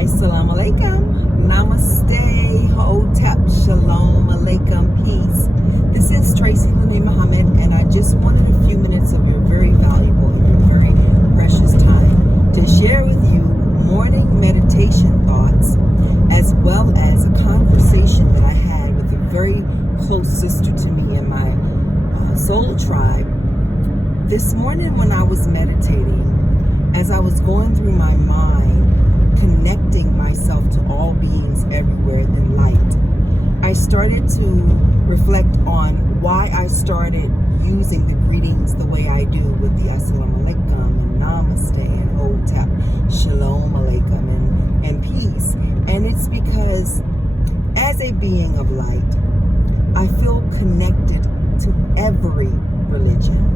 Assalamu alaikum, namaste, hotep, shalom alaikum, peace. This is Tracy Lene Muhammad, and I just wanted a few minutes of your very valuable and your very precious time to share with you morning meditation thoughts, as well as a conversation that I had with a very close sister to me in my soul tribe. This morning when I was meditating, as I was going through my mind, connecting myself to all beings everywhere in light, I started to reflect on why I started using the greetings the way I do with the Assalamu alaikum and namaste and hotep, shalom alaikum and peace. And it's because as a being of light, I feel connected to every religion.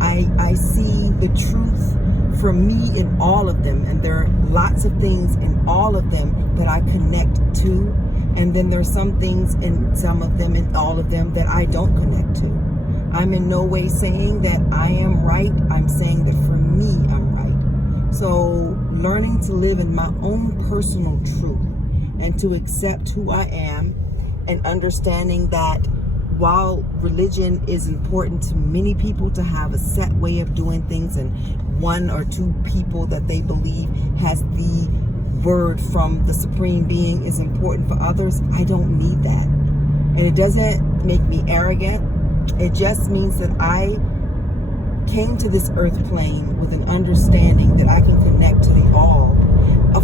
I see the truth for me in all of them, and there are lots of things in all of them that I connect to, and then there's some things in some of them and all of them that I don't connect to. I'm in no way saying that I am right. I'm saying that for me, I'm right. So learning to live in my own personal truth and to accept who I am, and understanding that while religion is important to many people to have a set way of doing things, and one or two people that they believe has the word from the Supreme Being is important for others, I don't need that. And it doesn't make me arrogant. It just means that I came to this earth plane with an understanding that I can connect to the all.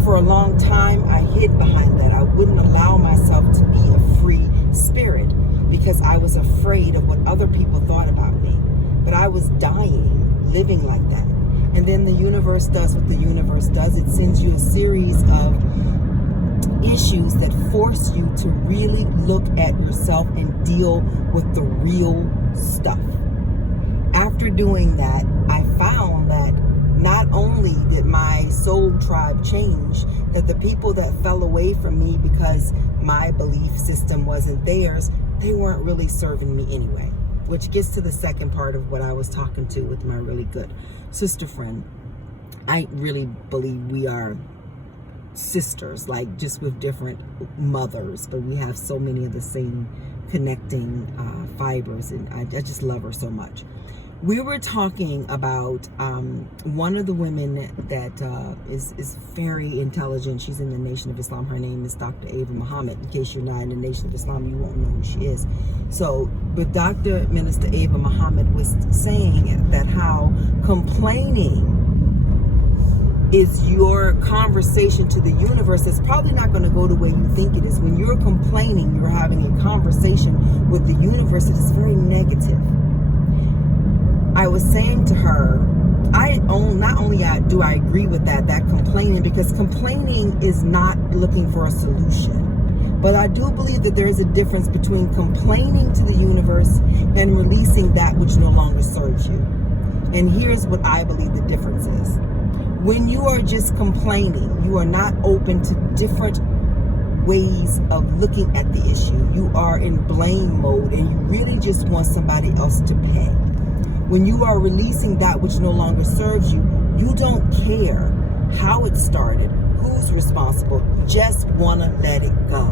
For a long time, I hid behind that. I wouldn't allow myself to be a free spirit because I was afraid of what other people thought about me. But I was dying, living like that. And then the universe does what the universe does. It sends you a series of issues that force you to really look at yourself and deal with the real stuff. After doing that, I found that not only did my soul tribe change, that the people that fell away from me because my belief system wasn't theirs, they weren't really serving me anyway. Which gets to the second part of what I was talking to with my really good sister friend. I really believe we are sisters, like just with different mothers, but we have so many of the same connecting fibers, and I just love her so much. We were talking about one of the women that is very intelligent. She's in the Nation of Islam. Her name is Dr. Ava Muhammad. In case you're not in the Nation of Islam, you won't know who she is. So, but Dr. Minister Ava Muhammad was saying that how complaining is your conversation to the universe. It's probably not going to go the way you think it is. When you're complaining, you're having a conversation with the universe that is very negative. I was saying to her, not only do I agree with that complaining, because complaining is not looking for a solution. But I do believe that there is a difference between complaining to the universe and releasing that which no longer serves you. And here's what I believe the difference is. When you are just complaining, you are not open to different ways of looking at the issue. You are in blame mode, and you really just want somebody else to pay. When you are releasing that which no longer serves you, you don't care how it started, who's responsible, just want to let it go.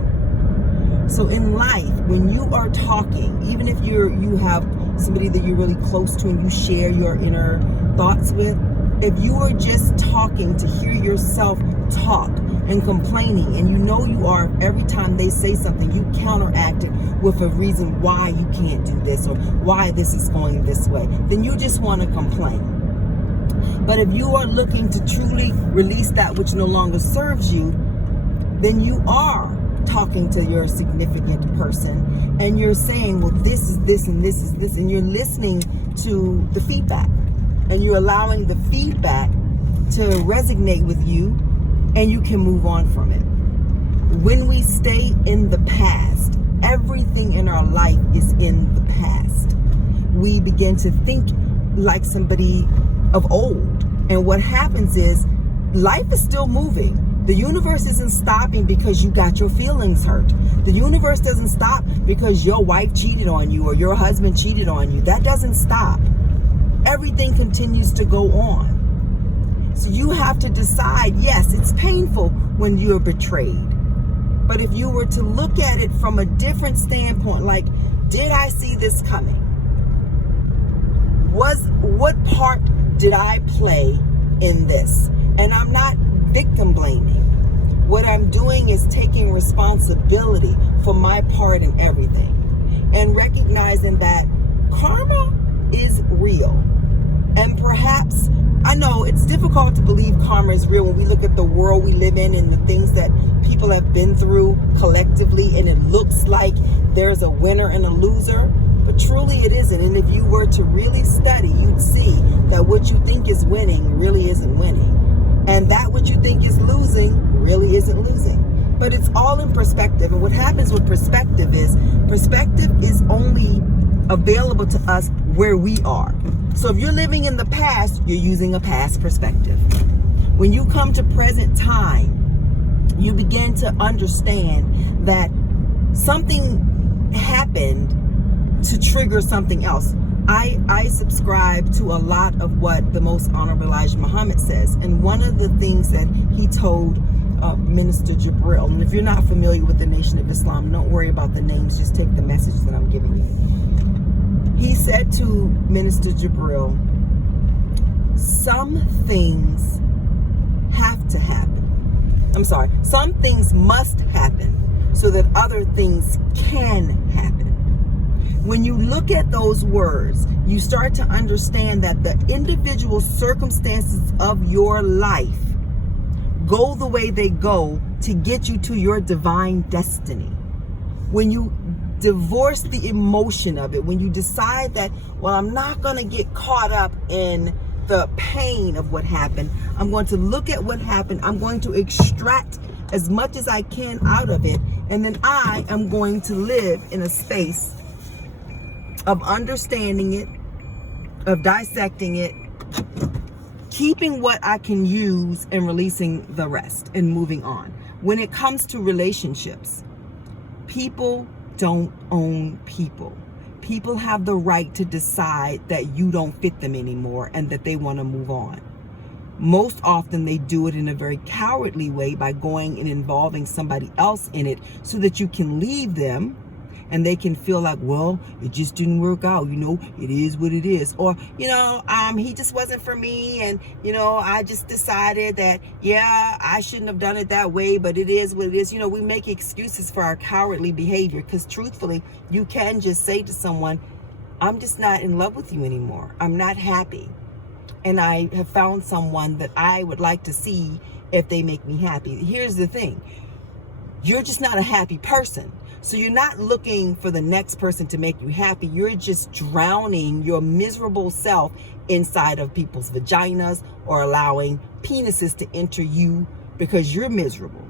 So in life, when you are talking, even if you have somebody that you're really close to and you share your inner thoughts with, if you are just talking to hear yourself talk and complaining, and you know you are, every time they say something, you counteract it with a reason why you can't do this or why this is going this way, then you just want to complain. But if you are looking to truly release that which no longer serves you, then you are talking to your significant person, and you're saying, well, this is this and this is this, and you're listening to the feedback, and you're allowing the feedback to resonate with you, and you can move on from it. When we stay in the past, everything in our life is in the past. We begin to think like somebody of old. And what happens is life is still moving. The universe isn't stopping because you got your feelings hurt. The universe doesn't stop because your wife cheated on you or your husband cheated on you. That doesn't stop. Everything continues to go on. So you have to decide, yes, it's painful when you're betrayed. But if you were to look at it from a different standpoint, like, did I see this coming? What part did I play in this? And I'm not victim blaming. What I'm doing is taking responsibility for my part in everything and recognizing that karma is real. And perhaps, I know it's difficult to believe karma is real when we look at the world we live in and the things that people have been through collectively, and it looks like there's a winner and a loser, but truly it isn't. And if you were to really study, you'd see that what you think is winning really isn't winning. And that what you think is losing really isn't losing. But it's all in perspective. And what happens with perspective is only available to us where we are. So if you're living in the past, you're using a past perspective. When you come to present time, you begin to understand that something happened to trigger something else. I subscribe to a lot of what the Most Honorable Elijah Muhammad says. And one of the things that he told Minister Jibril, and if you're not familiar with the Nation of Islam, don't worry about the names, just take the message that I'm giving you. He said to Minister Jibril, some things have to happen. I'm sorry, some things must happen so that other things can happen. When you look at those words, you start to understand that the individual circumstances of your life go the way they go to get you to your divine destiny. When you divorce the emotion of it, when you decide that, well, I'm not going to get caught up in the pain of what happened. I'm going to look at what happened. I'm going to extract as much as I can out of it. And then I am going to live in a space of understanding it, of dissecting it, keeping what I can use and releasing the rest and moving on. When it comes to relationships, people don't own people. People have the right to decide that you don't fit them anymore and that they want to move on. Most often they do it in a very cowardly way by going and involving somebody else in it so that you can leave them and they can feel like, well, it just didn't work out. It is what it is. Or, he just wasn't for me. And, I just decided that, yeah, I shouldn't have done it that way, but it is what it is. We make excuses for our cowardly behavior because truthfully, you can just say to someone, I'm just not in love with you anymore. I'm not happy. And I have found someone that I would like to see if they make me happy. Here's the thing. You're just not a happy person. So you're not looking for the next person to make you happy. You're just drowning your miserable self inside of people's vaginas or allowing penises to enter you because you're miserable.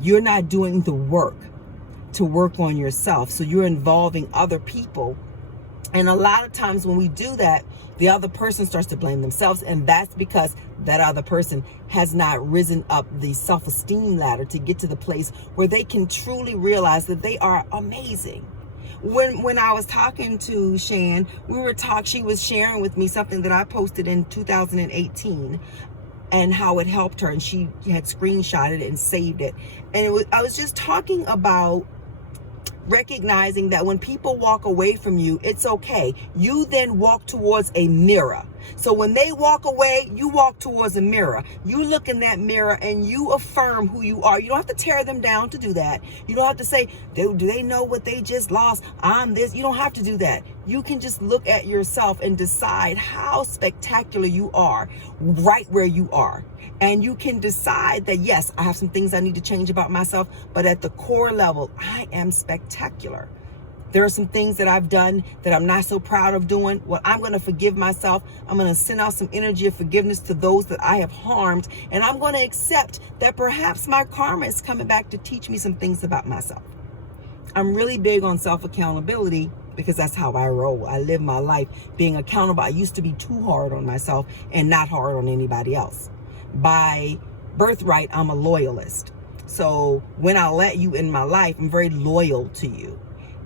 You're not doing the work to work on yourself. So you're involving other people. And a lot of times when we do that, the other person starts to blame themselves. And that's because that other person has not risen up the self-esteem ladder to get to the place where they can truly realize that they are amazing. When I was talking to Shan, she was sharing with me something that I posted in 2018 and how it helped her. And she had screenshotted it and saved it. And I was just talking about recognizing that when people walk away from you, it's okay. You then walk towards a mirror. So when they walk away, you walk towards a mirror. You look in that mirror and you affirm who you are. You don't have to tear them down to do that. You don't have to say, do they know what they just lost? I'm this. You don't have to do that. You can just look at yourself and decide how spectacular you are right where you are. And you can decide that, yes, I have some things I need to change about myself, but at the core level, I am spectacular. There are some things that I've done that I'm not so proud of doing. Well, I'm going to forgive myself. I'm going to send out some energy of forgiveness to those that I have harmed. And I'm going to accept that perhaps my karma is coming back to teach me some things about myself. I'm really big on self-accountability because that's how I roll. I live my life being accountable. I used to be too hard on myself and not hard on anybody else. By birthright, I'm a loyalist. So when I let you in my life, I'm very loyal to you.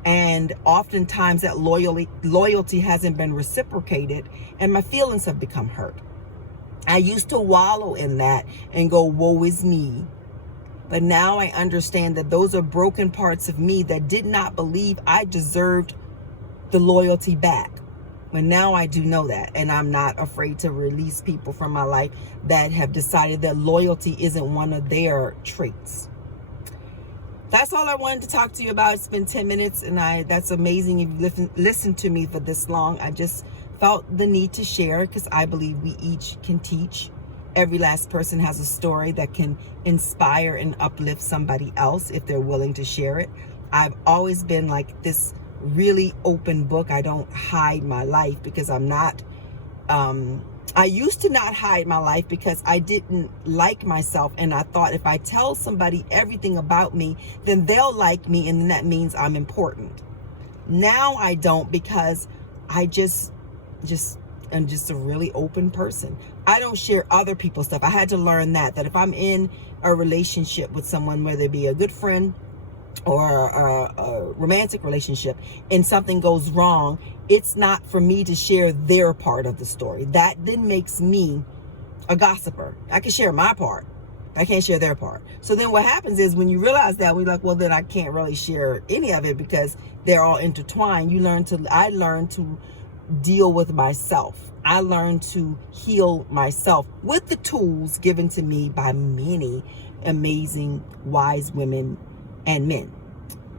And oftentimes that loyalty hasn't been reciprocated and my feelings have become hurt. I used to wallow in that and go, woe is me. But now I understand that those are broken parts of me that did not believe I deserved the loyalty back. But now I do know that, and I'm not afraid to release people from my life that have decided that loyalty isn't one of their traits. That's all I wanted to talk to you about. It's been 10 minutes, and that's amazing if you listened to me for this long. I just felt the need to share because I believe we each can teach. Every last person has a story that can inspire and uplift somebody else if they're willing to share it. I've always been like this really open book. I don't hide my life because I'm not, I used to not hide my life because I didn't like myself. And I thought if I tell somebody everything about me, then they'll like me. And then that means I'm important. Now I don't, because I just am just a really open person. I don't share other people's stuff. I had to learn that if I'm in a relationship with someone, whether it be a good friend or a romantic relationship, and something goes wrong, it's not for me to share their part of the story. That then makes me a gossiper. I can share my part, but I can't share their part. So then what happens is when you realize that, we're like, well, then I can't really share any of it because they're all intertwined. I learned to deal with myself. I learned to heal myself with the tools given to me by many amazing, wise women and men.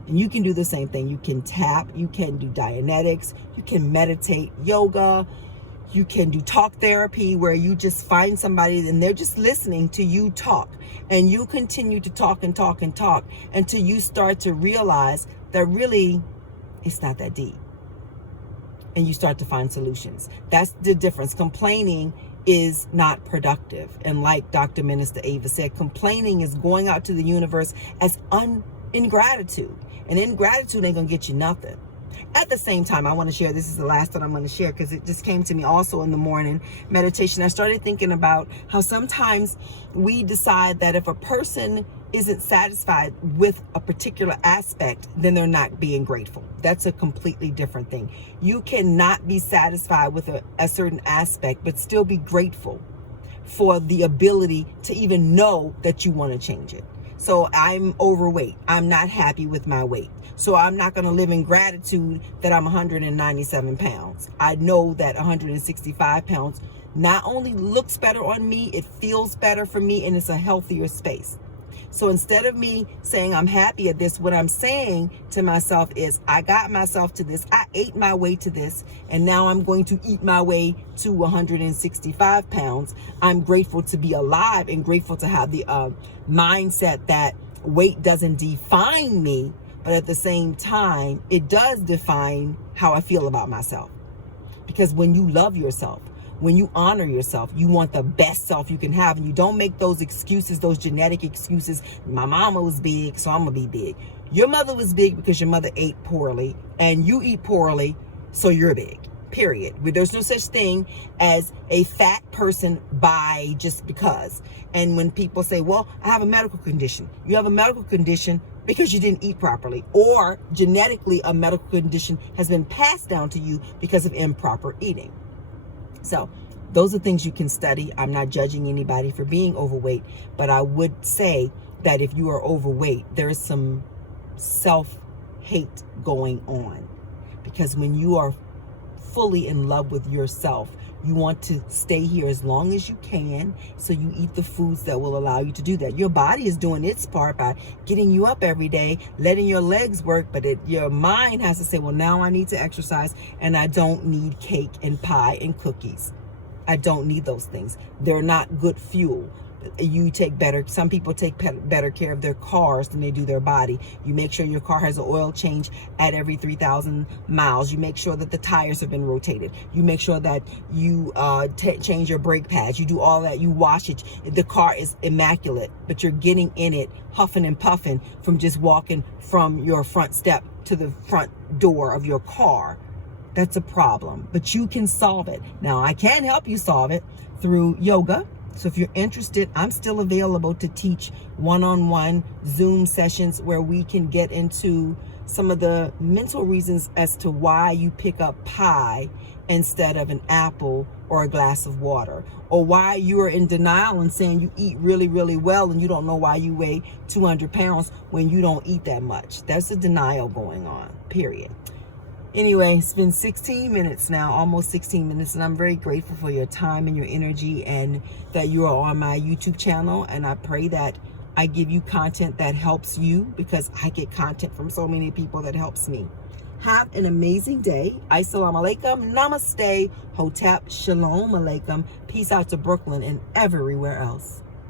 And you can do the same thing. You can tap, you can do Dianetics, you can meditate, yoga, you can do talk therapy where you just find somebody and they're just listening to you talk. And you continue to talk and talk and talk until you start to realize that really it's not that deep. And you start to find solutions. That's the difference. Complaining is not productive. And like Dr. Minister Ava said, complaining is going out to the universe as ingratitude. And ingratitude ain't gonna get you nothing. At the same time, I want to share, this is the last that I'm going to share because it just came to me also in the morning meditation. I started thinking about how sometimes we decide that if a person isn't satisfied with a particular aspect, then they're not being grateful. That's a completely different thing. You cannot be satisfied with a certain aspect, but still be grateful for the ability to even know that you want to change it. So I'm overweight. I'm not happy with my weight. So I'm not going to live in gratitude that I'm 197 pounds. I know that 165 pounds not only looks better on me, it feels better for me, and it's a healthier space. So instead of me saying I'm happy at this, what I'm saying to myself is I got myself to this. I ate my way to this, and now I'm going to eat my way to 165 pounds. I'm grateful to be alive and grateful to have the mindset that weight doesn't define me, but at the same time, it does define how I feel about myself. Because when you love yourself, when you honor yourself, you want the best self you can have. And you don't make those excuses, those genetic excuses. My mama was big, so I'm going to be big. Your mother was big because your mother ate poorly. And you eat poorly, so you're big. Period. There's no such thing as a fat person by just because. And when people say, well, I have a medical condition. You have a medical condition because you didn't eat properly. Or genetically, a medical condition has been passed down to you because of improper eating. So those are things you can study. I'm not judging anybody for being overweight, but I would say that if you are overweight, there is some self-hate going on. Because when you are fully in love with yourself, you want to stay here as long as you can, so you eat the foods that will allow you to do that. Your body is doing its part by getting you up every day, letting your legs work, but your mind has to say, well, now I need to exercise, and I don't need cake and pie and cookies. I don't need those things. They're not good fuel. You take better, some people take better care of their cars than they do their body. You make sure your car has an oil change at every 3,000 miles. You make sure that the tires have been rotated. You make sure that you change your brake pads. You do all that. You wash it. The car is immaculate, but you're getting in it huffing and puffing from just walking from your front step to the front door of your car. That's a problem, but you can solve it. Now, I can help you solve it through yoga. So if you're interested, I'm still available to teach one-on-one Zoom sessions where we can get into some of the mental reasons as to why you pick up pie instead of an apple or a glass of water, or why you are in denial and saying you eat really, really well and you don't know why you weigh 200 pounds when you don't eat that much. That's a denial going on, period. Anyway, it's been 16 minutes now, almost 16 minutes, and I'm very grateful for your time and your energy and that you are on my YouTube channel. And I pray that I give you content that helps you, because I get content from so many people that helps me. Have an amazing day. Assalamu alaikum, namaste, hotep, shalom alaikum. Peace out to Brooklyn and everywhere else.